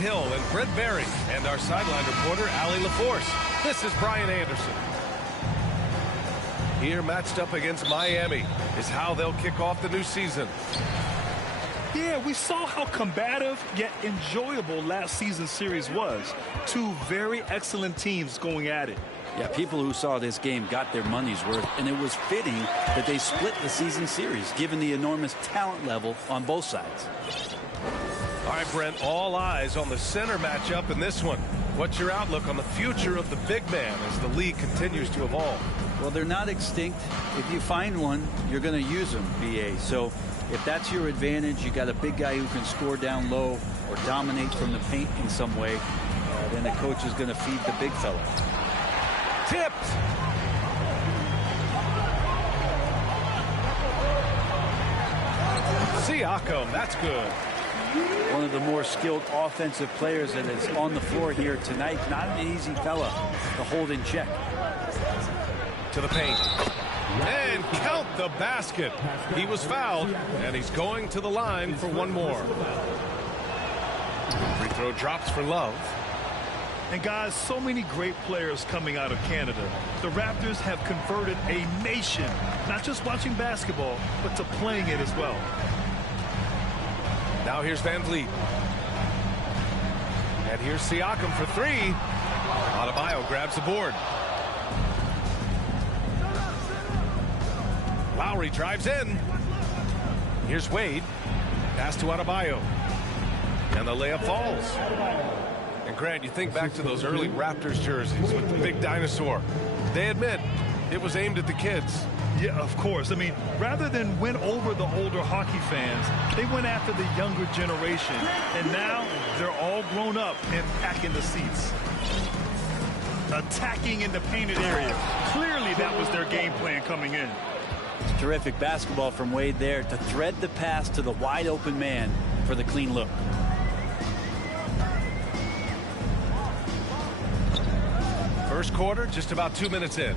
Hill and Brent Berry, and our sideline reporter, Allie LaForce. This is Brian Anderson. Here matched up against Miami is how they'll kick off the new season. Yeah, we saw how combative yet enjoyable last season's series was. Two very excellent teams going at it. Yeah, people who saw this game got their money's worth, and it was fitting that they split the season series, given the enormous talent level on both sides. All right, Brent, all eyes on the center matchup in this one. What's your outlook on the future of the big man as the league continues to evolve? Well, they're not extinct. If you find one, you're going to use them, BA. So if that's your advantage, you got a big guy who can score down low or dominate from the paint in some way, then the coach is going to feed the big fella. Tipped. Siakam, that's good. One of the more skilled offensive players that is on the floor here tonight. Not an easy fella to hold in check. To the paint. And count the basket. He was fouled, and he's going to the line for one more. Free throw drops for Love. And guys, so many great players coming out of Canada. The Raptors have converted a nation, not just watching basketball, but to playing it as well. Now here's Van Vliet. And here's Siakam for three. Adebayo grabs the board. Lowry drives in. Here's Wade. Pass to Adebayo. And the layup falls. And Grant, you think back to those early Raptors jerseys with the big dinosaur. They admit it was aimed at the kids. Yeah, of course. I mean, rather than win over the older hockey fans, they went after the younger generation. And now they're all grown up and packing the seats. Attacking in the painted area. Clearly that was their game plan coming in. It's terrific basketball from Wade there to thread the pass to the wide open man for the clean look. First quarter, just about 2 minutes in.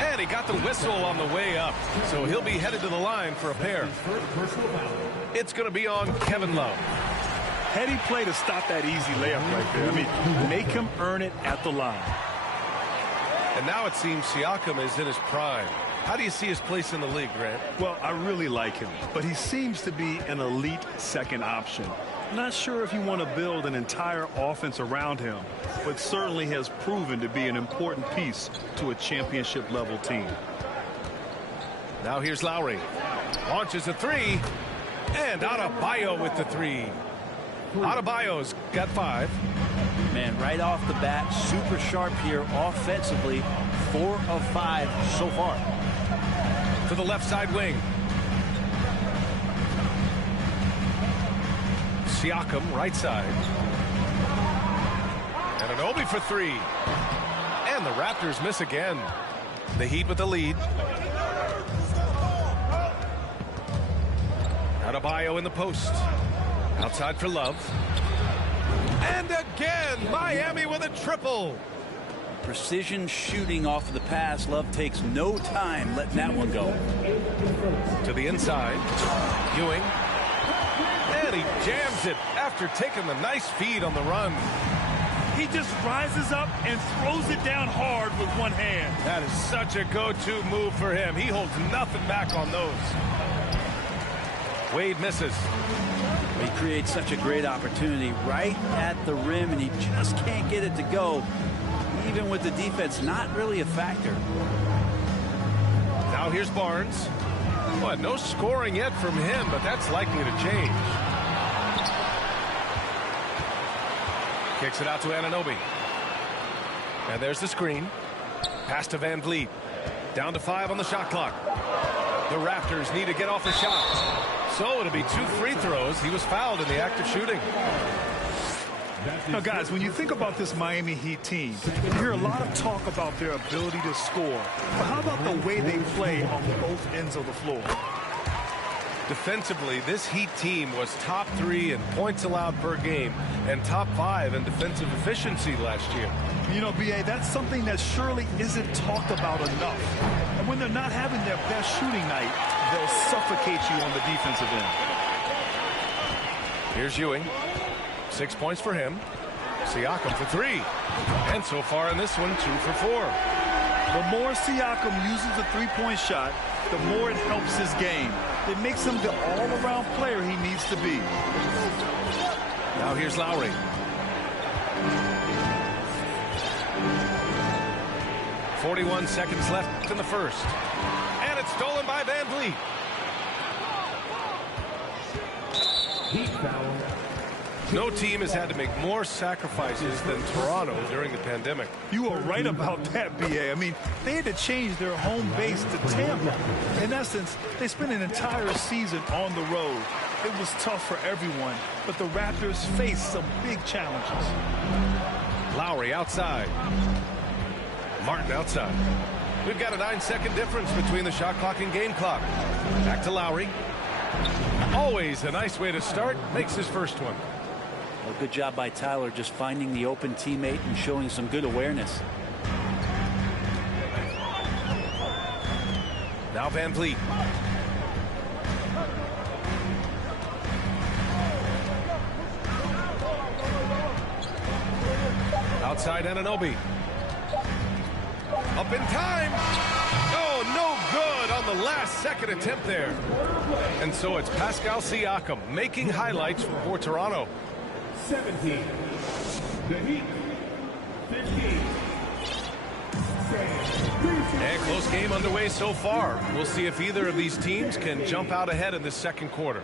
And he got the whistle on the way up, so he'll be headed to the line for a pair. It's going to be on Kevin Love. Heady play to stop that easy layup right there. I mean, make him earn it at the line. And now it seems Siakam is in his prime. How do you see his place in the league, Grant? Well, I really like him, but he seems to be an elite second option. Not sure if you want to build an entire offense around him, but certainly has proven to be an important piece to a championship-level team. Now here's Lowry. Launches a three, and Adebayo with the three. Adebayo's got 5. Man, right off the bat, super sharp here offensively. 4 of 5 so far. To the left side wing. Siakam, right side. And Anunoby for 3. And the Raptors miss again. The Heat with the lead. Adebayo in the post. Outside for Love. And again, Miami with a triple. Precision shooting off of the pass. Love takes no time letting that one go. To the inside. Ewing. And he jams it after taking the nice feed on the run. He just rises up and throws it down hard with one hand. That is such a go-to move for him. He holds nothing back on those. Wade misses. He creates such a great opportunity right at the rim, and he just can't get it to go. Even with the defense not really a factor. Now here's Barnes. Well, no scoring yet from him, but that's likely to change. Kicks it out to Anunoby. And there's the screen. Pass to Van Vliet. Down to 5 on the shot clock. The Raptors need to get off the shot. So it'll be 2 free throws. He was fouled in the act of shooting. Now, guys, when you think about this Miami Heat team, you hear a lot of talk about their ability to score. But how about the way they play on both ends of the floor? Defensively, this Heat team was top 3 in points allowed per game and top 5 in defensive efficiency last year. You know, B.A., that's something that surely isn't talked about enough. And when they're not having their best shooting night, they'll suffocate you on the defensive end. Here's Ewing. 6 points for him. Siakam for 3. And so far in this one, 2 for 4. The more Siakam uses the three-point shot, the more it helps his game. It makes him the all-around player he needs to be. Now here's Lowry. .41 seconds left in the first. And it's stolen by Van Vliet. No team has had to make more sacrifices than Toronto during the pandemic. You are right about that, B.A. I mean, they had to change their home base to Tampa. In essence, they spent an entire season on the road. It was tough for everyone, but the Raptors faced some big challenges. Lowry outside. Martin outside. We've got a 9-second difference between the shot clock and game clock. Back to Lowry. Always a nice way to start. Makes his first one. Well, good job by Tyler just finding the open teammate and showing some good awareness. Now Van Vliet. Outside Anunoby. Up in time. Oh, no good on the last second attempt there. And so it's Pascal Siakam making highlights for Toronto. 17. The Heat. 15. And close game underway so far. We'll see if either of these teams can jump out ahead in this second quarter.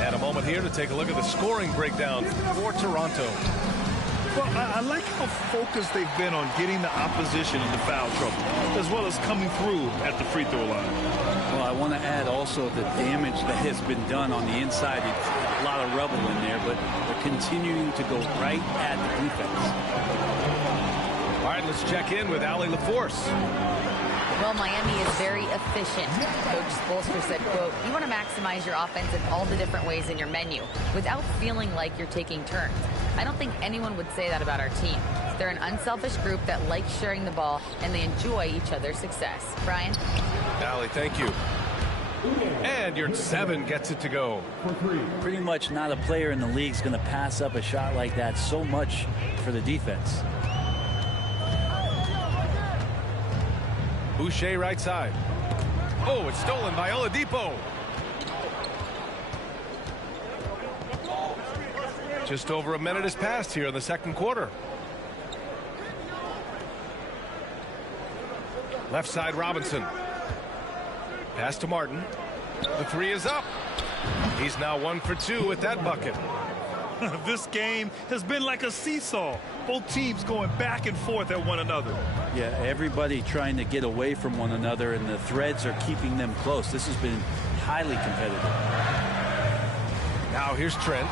And a moment here to take a look at the scoring breakdown for Toronto. Well, I like how focused they've been on getting the opposition into foul trouble, as well as coming through at the free throw line. Well, I want to add also the damage that has been done on the inside. It's a lot of rubble in there, but they're continuing to go right at the defense. All right, let's check in with Allie LaForce. Well, Miami is very efficient. Coach Spoelstra said, quote, you want to maximize your offense in all the different ways in your menu without feeling like you're taking turns. I don't think anyone would say that about our team. They're an unselfish group that likes sharing the ball, and they enjoy each other's success. Brian? Allie, thank you. And your 7 gets it to go. Pretty much not a player in the league is going to pass up a shot like that so much for the defense. Boucher right side. Oh, it's stolen by Oladipo. Just over a minute has passed here in the second quarter. Left side Robinson. Pass to Martin. The 3 is up. He's now 1 for 2 with that bucket. This game has been like a seesaw. Both teams going back and forth at one another. Yeah, everybody trying to get away from one another, and the threads are keeping them close. This has been highly competitive. Now here's Trent.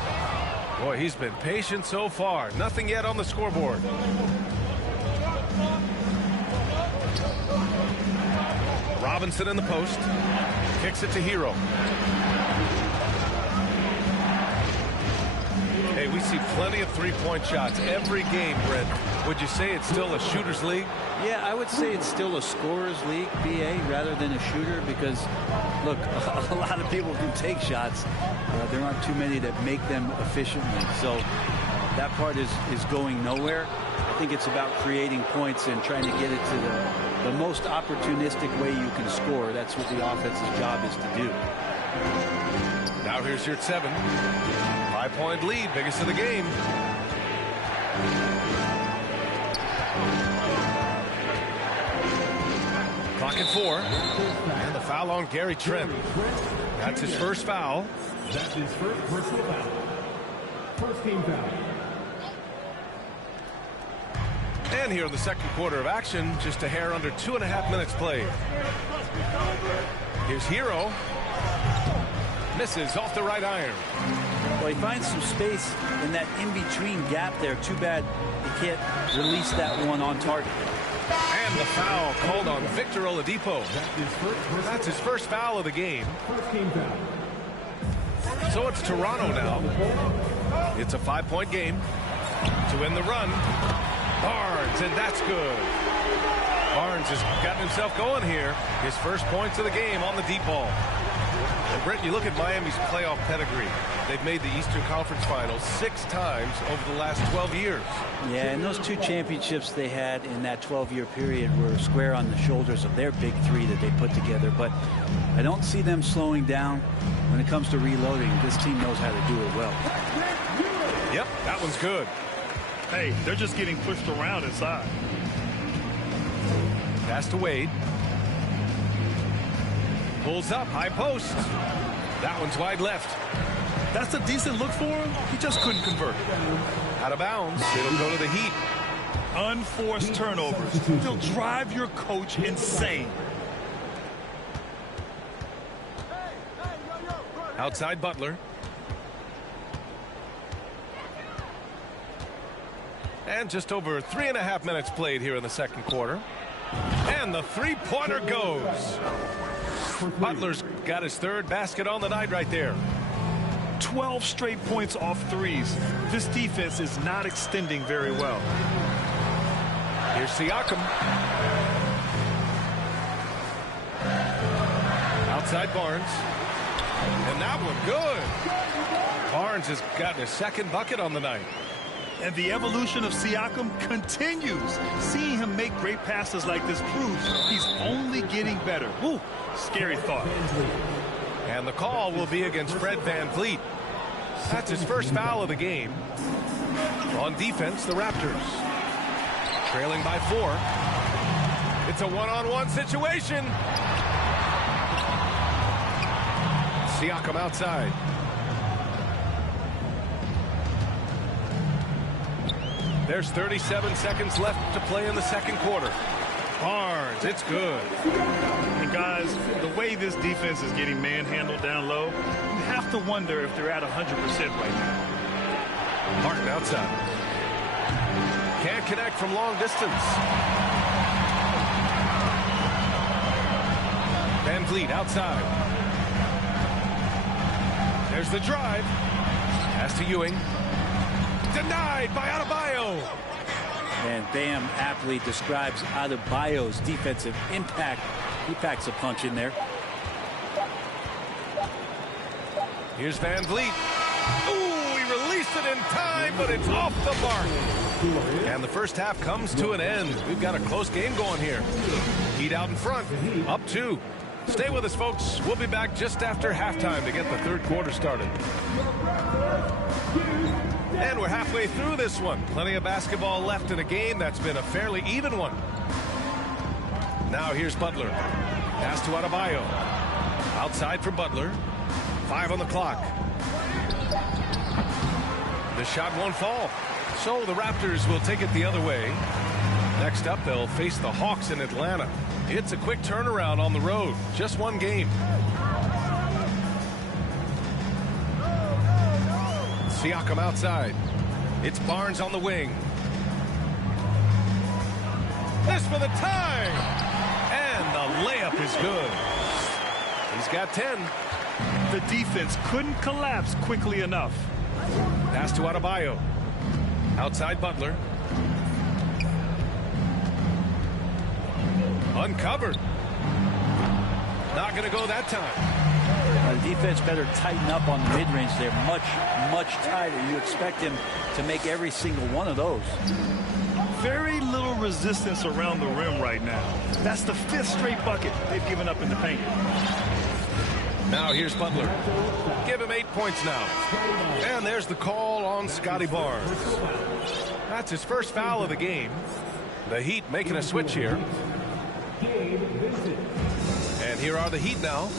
Boy, he's been patient so far. Nothing yet on the scoreboard. Robinson in the post. Kicks it to Hero. Hey, we see plenty of three-point shots every game, Brent. Would you say it's still a shooter's league? Yeah, I would say it's still a scorer's league, BA, rather than a shooter, because, look, a lot of people can take shots. There aren't too many that make them efficiently. So that part is going nowhere. I think it's about creating points and trying to get it to the most opportunistic way you can score. That's what the offense's job is to do. Now here's your 7. 5-point lead, biggest of the game. Clock at 4. And the foul on Gary Trent. That's his first foul. That's his first personal foul. First team foul. And here in the second quarter of action, just a hair under 2.5 minutes played. Here's Hero. Misses off the right iron. Well, he finds some space in that in-between gap there. Too bad he can't release that one on target. And the foul called on Victor Oladipo. That's his first foul of the game. First team foul. So it's Toronto now. It's a 5-point game. To win the run, Barnes, and that's good. Barnes has gotten himself going here. His first points of the game on the deep ball. And Brent, you look at Miami's playoff pedigree. They've made the Eastern Conference Finals 6 times over the last 12 years. Yeah, and those 2 championships they had in that 12-year period were square on the shoulders of their big 3 that they put together. But I don't see them slowing down when it comes to reloading. This team knows how to do it well. Yep, that one's good. Hey, they're just getting pushed around inside. Pass to Wade. Pulls up, high post. That one's wide left. That's a decent look for him. He just couldn't convert. Out of bounds. It'll go to the Heat. Unforced turnovers. They'll drive your coach insane. Outside Butler. And just over 3.5 minutes played here in the second quarter. And the three-pointer goes. Butler's got his 3rd basket on the night right there. 12 straight points off threes. This defense is not extending very well. Here's Siakam. Outside Barnes. And that one good. Barnes has gotten his 2nd bucket on the night. And the evolution of Siakam continues. Seeing him make great passes like this proves he's only getting better. Woo, scary thought. And the call will be against Fred VanVleet. That's his 1st foul of the game. On defense, the Raptors. Trailing by 4. It's a one-on-one situation. Siakam outside. There's 37 seconds left to play in the second quarter. Barnes, it's good. And guys, the way this defense is getting manhandled down low, you have to wonder if they're at 100% right now. Martin outside. Can't connect from long distance. VanVleet outside. There's the drive. Pass to Ewing. Denied by Adebayo. And Bam aptly describes Adebayo's defensive impact. He packs a punch in there. Here's VanVleet. Ooh, he released it in time, but it's off the mark. And the first half comes to an end. We've got a close game going here. Heat out in front, up 2. Stay with us, folks. We'll be back just after halftime to get the third quarter started. And we're halfway through this one. Plenty of basketball left in a game that's been a fairly even one. Now here's Butler. Pass to Adebayo. Outside for Butler. 5 on the clock. The shot won't fall. So the Raptors will take it the other way. Next up, they'll face the Hawks in Atlanta. It's a quick turnaround on the road. Just one game. Siakam outside. It's Barnes on the wing. This for the tie. And the layup is good. He's got 10. The defense couldn't collapse quickly enough. Pass to Adebayo. Outside Butler. Uncovered. Not going to go that time. The defense better tighten up on the mid-range. They're much, much tighter. You expect him to make every single one of those. Very little resistance around the rim right now. That's the 5th straight bucket they've given up in the paint. Now here's Butler. Give him 8 points now. And there's the call on Scotty Barnes. That's his first foul of the game. The Heat making a switch here. And here are the Heat now.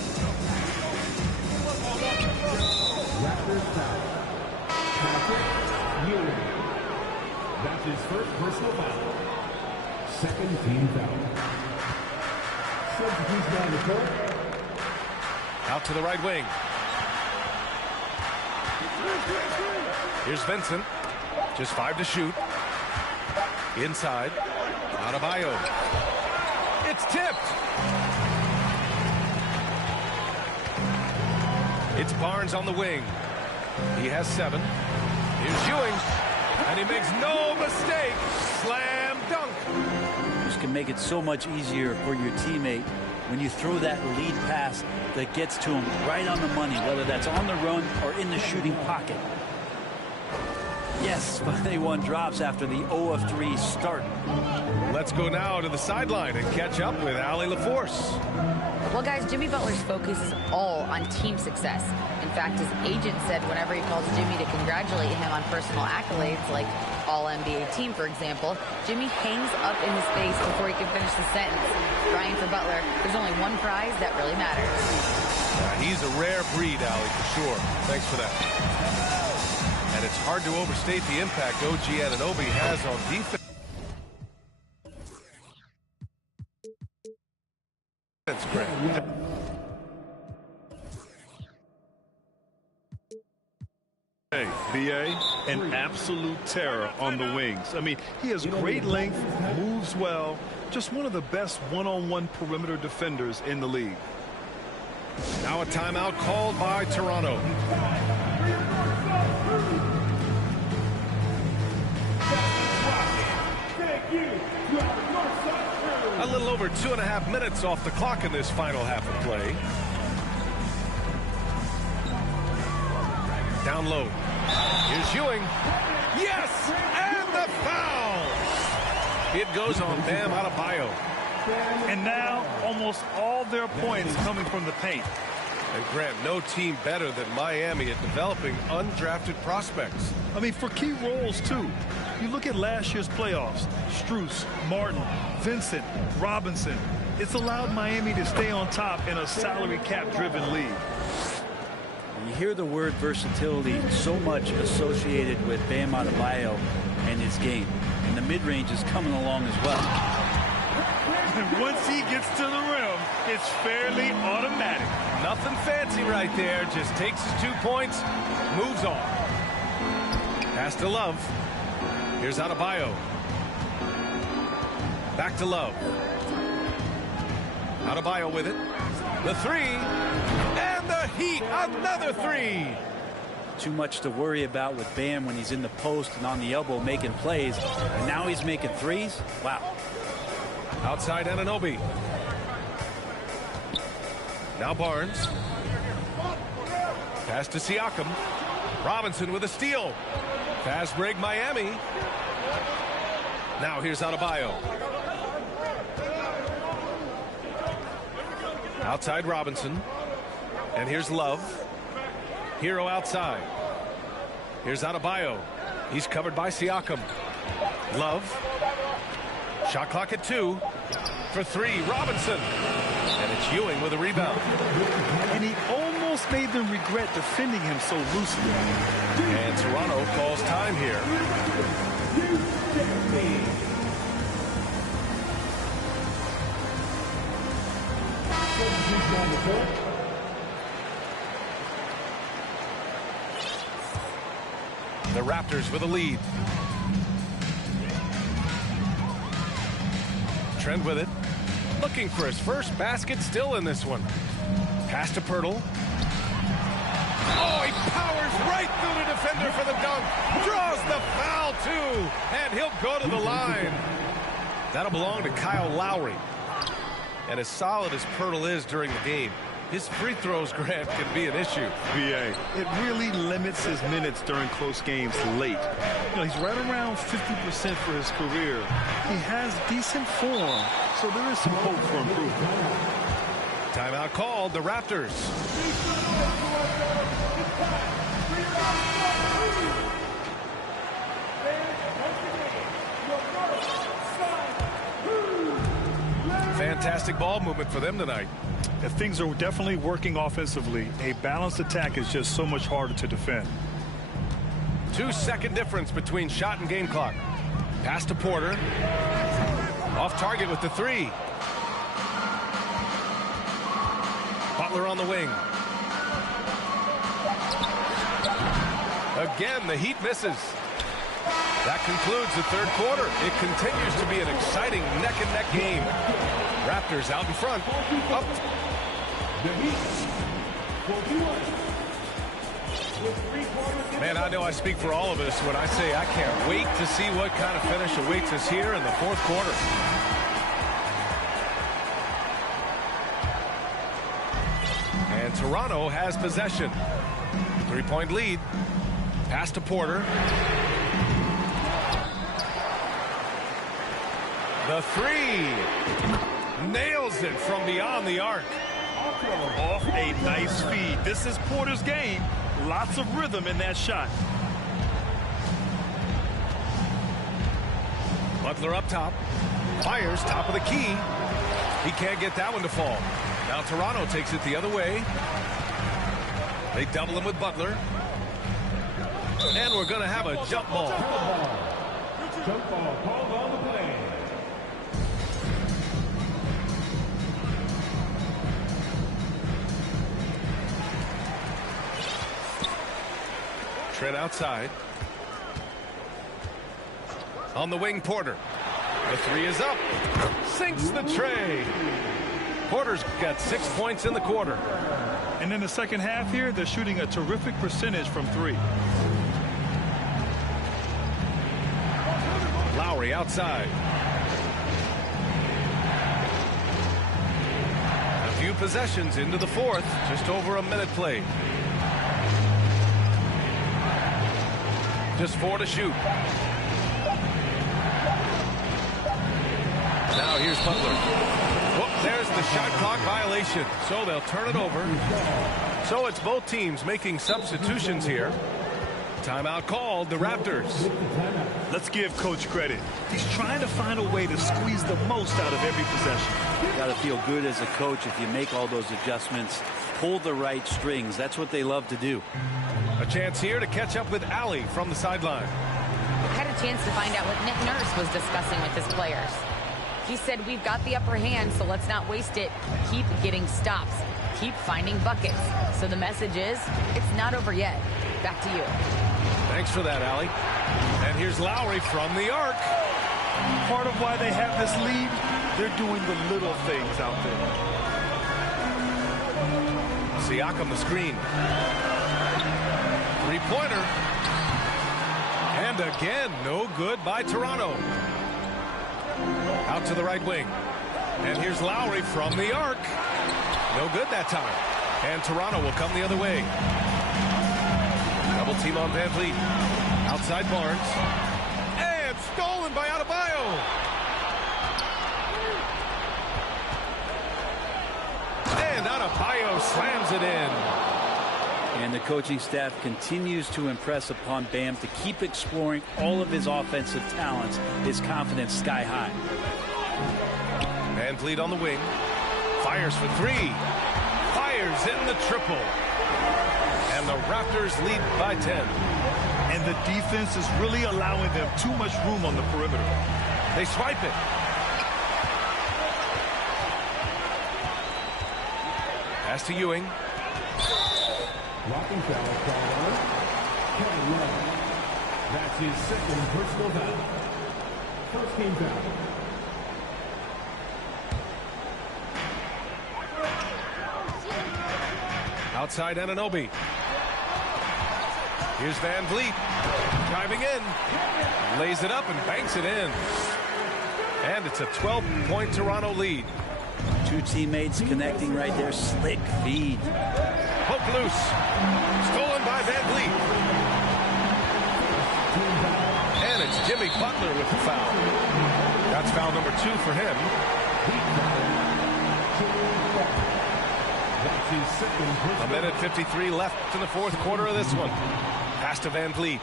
That's his first personal foul. Second team foul. Substitutes down the court. Out to the right wing. Here's Vincent. Just 5 to shoot. Inside. Adebayo. It's tipped. It's Barnes on the wing. He has 7. Here's Ewing. And he makes no mistake. Slam dunk. This can make it so much easier for your teammate when you throw that lead pass that gets to him right on the money, whether that's on the run or in the shooting pocket. Yes, finally one drops after the 0 of 3 start. Let's go now to the sideline and catch up with Allie LaForce. Well, guys, Jimmy Butler's focus is all on team success. In fact, his agent said whenever he calls Jimmy to congratulate him on personal accolades, like All-NBA team, for example, Jimmy hangs up in his face before he can finish the sentence. Crying for Butler, there's only one prize that really matters. He's a rare breed, Allie, for sure. Thanks for that. And it's hard to overstate the impact OG Anunoby has on defense. That's great. Hey, B.A., an absolute terror on the wings. I mean, he has great length, moves well, just one of the best one-on-one perimeter defenders in the league. Now a timeout called by Toronto. A little over 2.5 minutes off the clock in this final half of play. Down low. Here's Ewing. Yes! And the foul! It goes on Bam Adebayo. And now almost all their points coming from the paint. And Grant, no team better than Miami at developing undrafted prospects. I mean, for key roles, too. You look at last year's playoffs, Strus, Martin, Vincent, Robinson. It's allowed Miami to stay on top in a salary cap-driven league. You hear the word versatility so much associated with Bam Adebayo and his game. And the mid-range is coming along as well. And once he gets to the rim, it's fairly automatic. Nothing fancy right there. Just takes his 2 points, moves on. Pass to Love. Here's Adebayo. Back to Love. Adebayo with it. The three. And the Heat. Another three. Too much to worry about with Bam when he's in the post and on the elbow making plays. And now he's making threes. Wow. Outside Anunoby. Now Barnes. Pass to Siakam. Robinson with a steal. Fast break Miami. Now here's Adebayo. Outside Robinson. And here's Love. Hero outside. Here's Adebayo. He's covered by Siakam. Love. Shot clock at 2. For 3, Robinson. And it's Ewing with a rebound. And he almost made them regret defending him so loosely. And Toronto calls time here. The Raptors with a lead. Trent with it. Looking for his first basket still in this one. Pass to Pirtle. Oh, he powers right through the defender for the dunk. Draws the foul, too. And he'll go to the line. That'll belong to Kyle Lowry. And as solid as Pirtle is during the game, his free throws, Grant, can be an issue. VA, it really limits his minutes during close games late. You know, he's right around 50% for his career. He has decent form, so there is some hope for improvement. Timeout called, the Raptors. Fantastic ball movement for them tonight. If things are definitely working offensively, a balanced attack is just so much harder to defend. 2-second difference between shot and game clock. Pass to Porter. Off target with the 3. Butler on the wing. Again, the Heat misses. That concludes the third quarter. It continues to be an exciting neck-and-neck game. Raptors out in front. Up. Man, I know I speak for all of us when I say I can't wait to see what kind of finish awaits us here in the fourth quarter. Toronto has possession. 3-point lead. Pass to Porter. The three. Nails it from beyond the arc. Off a nice feed. This is Porter's game. Lots of rhythm in that shot. Butler up top. Fires top of the key. He can't get that one to fall. Now Toronto takes it the other way. They double him with Butler. And we're going to have a jump ball. Jump ball called on the play. Trent outside. On the wing, Porter. The three is up. Sinks the tray. Porter's got 6 points in the quarter. And in the second half here, they're shooting a terrific percentage from three. Lowry outside. A few possessions into the fourth. Just over a minute played. Just 4 to shoot. Now here's Butler. Whoop, there's the shot clock violation. So they'll turn it over. So it's both teams making substitutions here. Timeout called, the Raptors. Let's give Coach credit. He's trying to find a way to squeeze the most out of every possession. You got to feel good as a coach if you make all those adjustments. Pull the right strings. That's what they love to do. A chance here to catch up with Allie from the sideline. I had a chance to find out what Nick Nurse was discussing with his players. He said, we've got the upper hand, so let's not waste it. Keep getting stops. Keep finding buckets. So the message is, it's not over yet. Back to you. Thanks for that, Allie. And here's Lowry from the arc. Part of why they have this lead, they're doing the little things out there. Siakam the screen. Three-pointer. And again, no good by Toronto. Out to the right wing. And here's Lowry from the arc. No good that time. And Toronto will come the other way. Double team on Van Vliet. Outside Barnes. And stolen by Adebayo. And Adebayo slams it in. And the coaching staff continues to impress upon Bam to keep exploring all of his offensive talents. His confidence sky high. Van Vliet on the wing. Fires for three. Fires in the triple. And the Raptors lead by 10. And the defense is really allowing them too much room on the perimeter. They swipe it. Pass to Ewing. Blocking foul called on Kevin Love. That's his second personal foul. First team foul. Outside Anunoby. Here's Van Vliet. Driving in. Lays it up and banks it in. And it's a 12-point Toronto lead. Two teammates connecting right there. Slick feed. Hook loose. Stolen by Van Vliet. And it's Jimmy Butler with the foul. That's foul number 2 for him. A minute 53 left in the fourth quarter of this one. Pass to Van Vliet.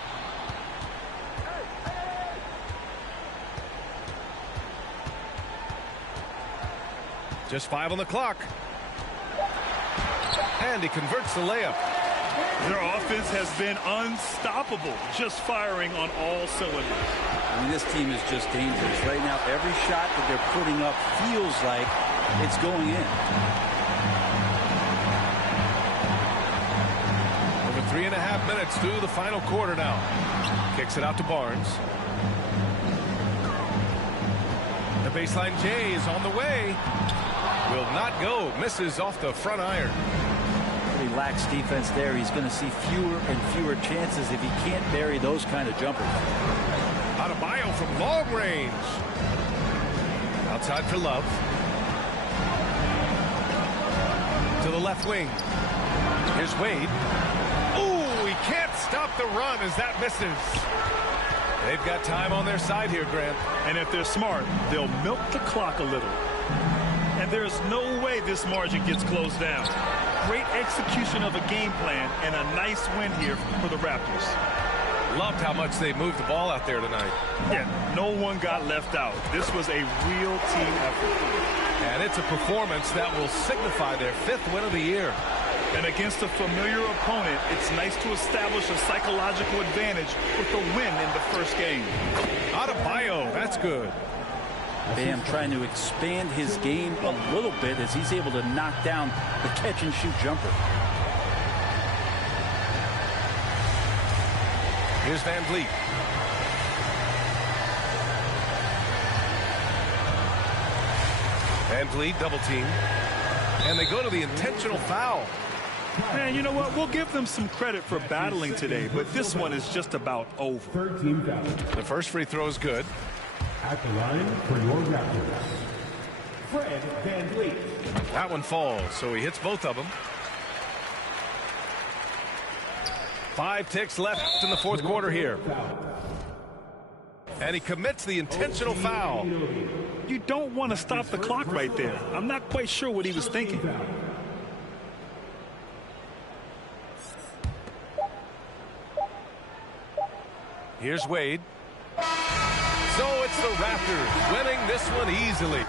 Just 5 on the clock. And he converts the layup. Their offense has been unstoppable, just firing on all cylinders. I mean, this team is just dangerous. Right now, every shot that they're putting up feels like it's going in. Over 3.5 minutes through the final quarter now. Kicks it out to Barnes. The baseline J is on the way. Will not go. Misses off the front iron. Pretty lax defense there. He's going to see fewer and fewer chances if he can't bury those kind of jumpers. Adebayo from long range. Outside for Love. To the left wing. Here's Wade. Ooh, he can't stop the run as that misses. They've got time on their side here, Grant. And if they're smart, they'll milk the clock a little. And there's no way this margin gets closed down. Great execution of a game plan and a nice win here for the Raptors. Loved how much they moved the ball out there tonight. Yeah, no one got left out. This was a real team effort. And it's a performance that will signify their 5th win of the year. And against a familiar opponent, it's nice to establish a psychological advantage with the win in the first game. Adebayo, that's good. Bam trying to expand his game a little bit as he's able to knock down the catch-and-shoot jumper. Here's Van Vliet. Van Vliet double team. And they go to the intentional foul. Man, you know what? We'll give them some credit for battling today, but this one is just about over. Third team foul. The first free throw is good. At the line for your Raptors, Fred Van Vliet. That one falls, so he hits both of them. 5 ticks left in the 4th quarter here. And he commits the intentional foul. You don't want to stop the clock right there. I'm not quite sure what he was thinking. Here's Wade. So it's the Raptors winning this one easily.